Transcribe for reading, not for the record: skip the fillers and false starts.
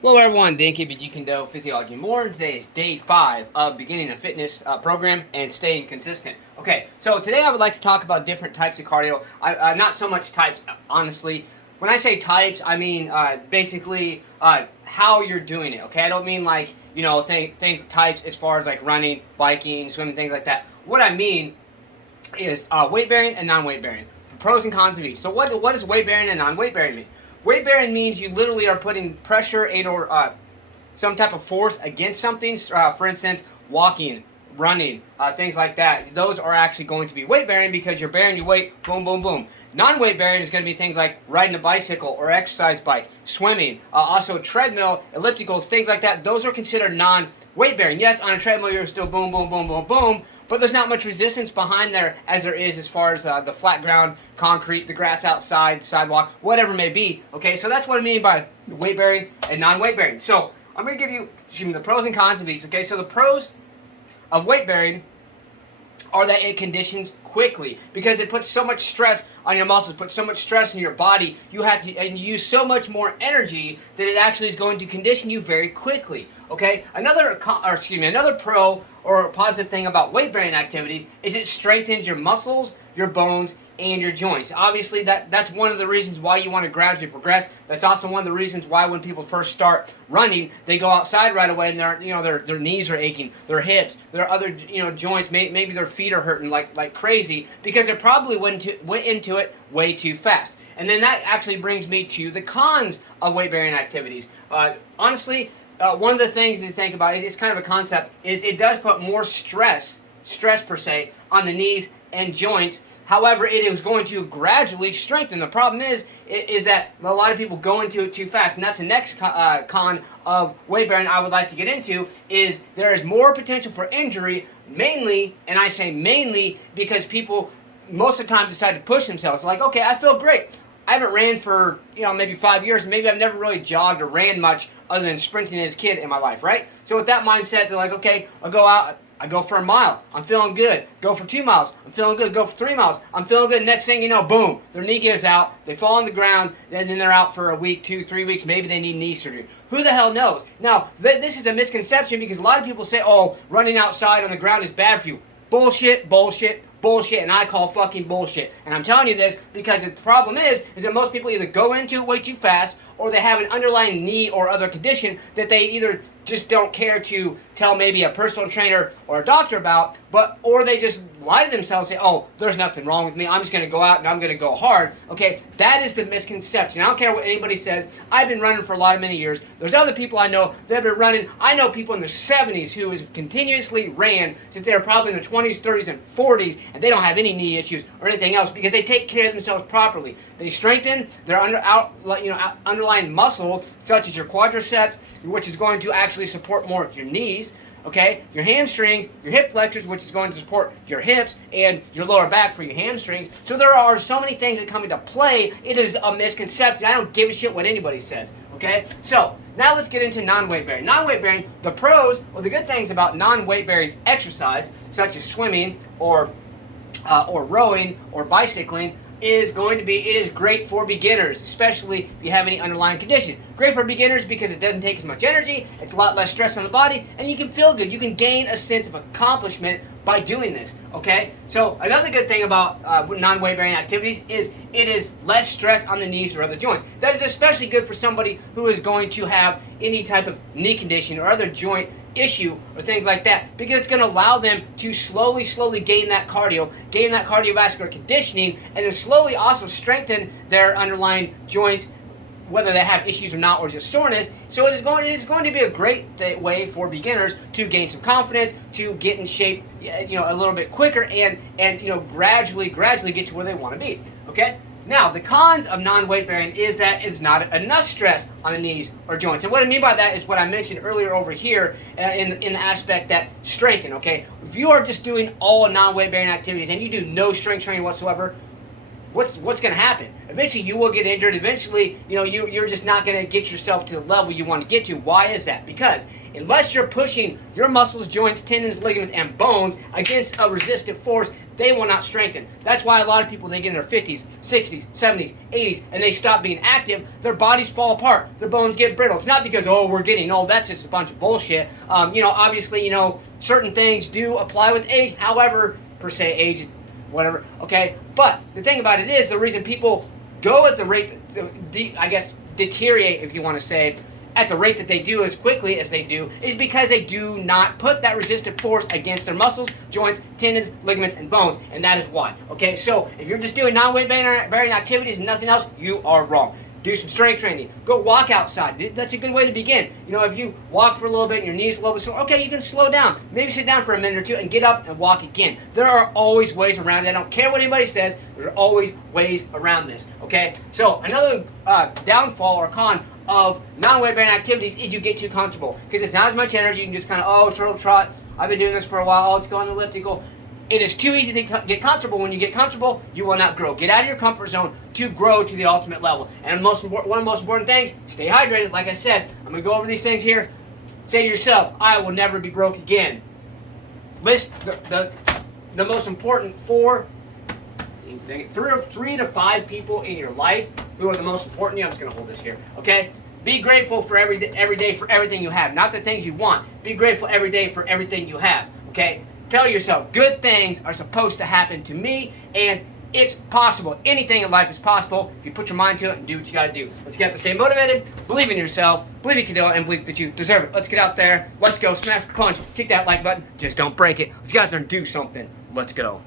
Hello everyone, Dan K. Jeet Kune Physiology More, and today is day 5 of beginning a fitness program and staying consistent. Okay, so today I would like to talk about different types of cardio. Not so much types, honestly. When I say types, I mean basically how you're doing it. Okay, I don't mean like things types as far as like running, biking, swimming, things like that. What I mean is weight bearing and non-weight bearing. The pros and cons of each. So what does weight bearing and non-weight bearing mean? Weight bearing means you literally are putting pressure or some type of force against something. For instance, walking, running, things like that. Those are actually going to be weight bearing because you're bearing your weight, boom, boom, boom. Non-weight bearing is going to be things like riding a bicycle or exercise bike, swimming, also treadmill, ellipticals, things like that. Those are considered non-weight bearing. Yes, on a treadmill you're still boom, boom, boom, boom, boom, but there's not much resistance behind there as there is as far as the flat ground, concrete, the grass outside, sidewalk, whatever it may be. Okay, so that's what I mean by weight bearing and non-weight bearing. So I'm going to give you the pros and cons of each. Okay, so the pros of weight bearing are that it conditions quickly because it puts so much stress on your muscles, puts so much stress in your body. You have to and you use so much more energy that it actually is going to condition you very quickly. Okay, another pro or positive thing about weight bearing activities is it strengthens your muscles, your bones, and your joints. Obviously, that's one of the reasons why you want to gradually progress. That's also one of the reasons why when people first start running, they go outside right away and their knees are aching, their hips, their other joints, maybe their feet are hurting like crazy because they probably went into it way too fast. And then that actually brings me to the cons of weight bearing activities. Honestly, one of the things to think about, it's kind of a concept, is it does put more stress per se, on the knees and joints. However, it is going to gradually strengthen. The problem is that a lot of people go into it too fast, and that's the next con of weight bearing I would like to get into, is there is more potential for injury, mainly, and I say mainly, because people most of the time decide to push themselves. Like, okay, I feel great. I haven't ran for, maybe 5 years. Maybe I've never really jogged or ran much other than sprinting as a kid in my life, right? So with that mindset, they're like, okay, I'll go out. I go for a mile. I'm feeling good. Go for 2 miles. I'm feeling good. Go for 3 miles. I'm feeling good. Next thing you know, boom, their knee gives out. They fall on the ground, and then they're out for a week, 2, 3 weeks. Maybe they need knee surgery. Who the hell knows? Now, this is a misconception because a lot of people say, oh, running outside on the ground is bad for you. Bullshit, bullshit, bullshit, and I call fucking bullshit. And I'm telling you this because the problem is that most people either go into it way too fast or they have an underlying knee or other condition that they either just don't care to tell maybe a personal trainer or a doctor about, or they just lie to themselves and say, oh, there's nothing wrong with me. I'm just going to go out and I'm going to go hard. Okay, that is the misconception. I don't care what anybody says. I've been running for many years. There's other people I know that have been running. I know people in their 70s who has continuously ran since they were probably in their 20s, 30s, and 40s, and they don't have any knee issues or anything else because they take care of themselves properly. They strengthen their underlying muscles, such as your quadriceps, which is going to actually support more of your knees, okay, your hamstrings, your hip flexors, which is going to support your hips, and your lower back for your hamstrings. So there are so many things that come into play. It is a misconception. I don't give a shit what anybody says, okay? So now let's get into non-weight bearing. Non-weight bearing, the pros, or the good things about non-weight bearing exercise, such as swimming or rowing or bicycling, is going to be, it is great for beginners, especially if you have any underlying condition. Great for beginners because it doesn't take as much energy, it's a lot less stress on the body, and you can feel good. You can gain a sense of accomplishment by doing this, okay? So another good thing about non-weight bearing activities is it is less stress on the knees or other joints. That is especially good for somebody who is going to have any type of knee condition or other joint issue or things like that, because it's going to allow them to slowly gain that cardiovascular conditioning, and then slowly also strengthen their underlying joints, whether they have issues or not, or just soreness. So it is going to be a great way for beginners to gain some confidence, to get in shape, a little bit quicker, and gradually get to where they want to be. Okay. Now, the cons of non-weight bearing is that it's not enough stress on the knees or joints. And what I mean by that is what I mentioned earlier over here in the aspect that strengthen, okay? If you are just doing all non-weight bearing activities and you do no strength training whatsoever, what's going to happen? Eventually, you will get injured. Eventually, you're just not going to get yourself to the level you want to get to. Why is that? Because unless you're pushing your muscles, joints, tendons, ligaments, and bones against a resistive force, they will not strengthen. That's why a lot of people, they get in their 50s, 60s, 70s, 80s, and they stop being active. Their bodies fall apart. Their bones get brittle. It's not because, we're getting old. That's just a bunch of bullshit. Obviously, certain things do apply with age. However, per se, age, whatever, okay? But the thing about it is, the reason people go at the rate, deteriorate, if you want to say, at the rate that they do as quickly as they do, is because they do not put that resistive force against their muscles, joints, tendons, ligaments, and bones. And that is why. Okay, so if you're just doing non-weight bearing activities and nothing else, you are wrong. Do some strength training. Go walk outside. That's a good way to begin. If you walk for a little bit and your knees a little bit sore, okay, you can slow down. Maybe sit down for a minute or two and get up and walk again. There are always ways around it. I don't care what anybody says. There are always ways around this. Okay? So another downfall or con of non-weight bearing activities is you get too comfortable. Because it's not as much energy. You can just kind of, turtle trot. I've been doing this for a while. Let's go on the elliptical. It is too easy to get comfortable. When you get comfortable, you will not grow. Get out of your comfort zone to grow to the ultimate level. And one of the most important things, stay hydrated. Like I said, I'm going to go over these things here. Say to yourself, I will never be broke again. List the most important three to five people in your life who are the most important. I'm just going to hold this here, okay? Be grateful for every day for everything you have. Not the things you want. Be grateful every day for everything you have, okay? Tell yourself, good things are supposed to happen to me, and it's possible. Anything in life is possible if you put your mind to it and do what you got to do. Let's get to stay motivated, believe in yourself, believe you can do it, and believe that you deserve it. Let's get out there. Let's go. Smash, punch, kick that like button. Just don't break it. Let's get out there and do something. Let's go.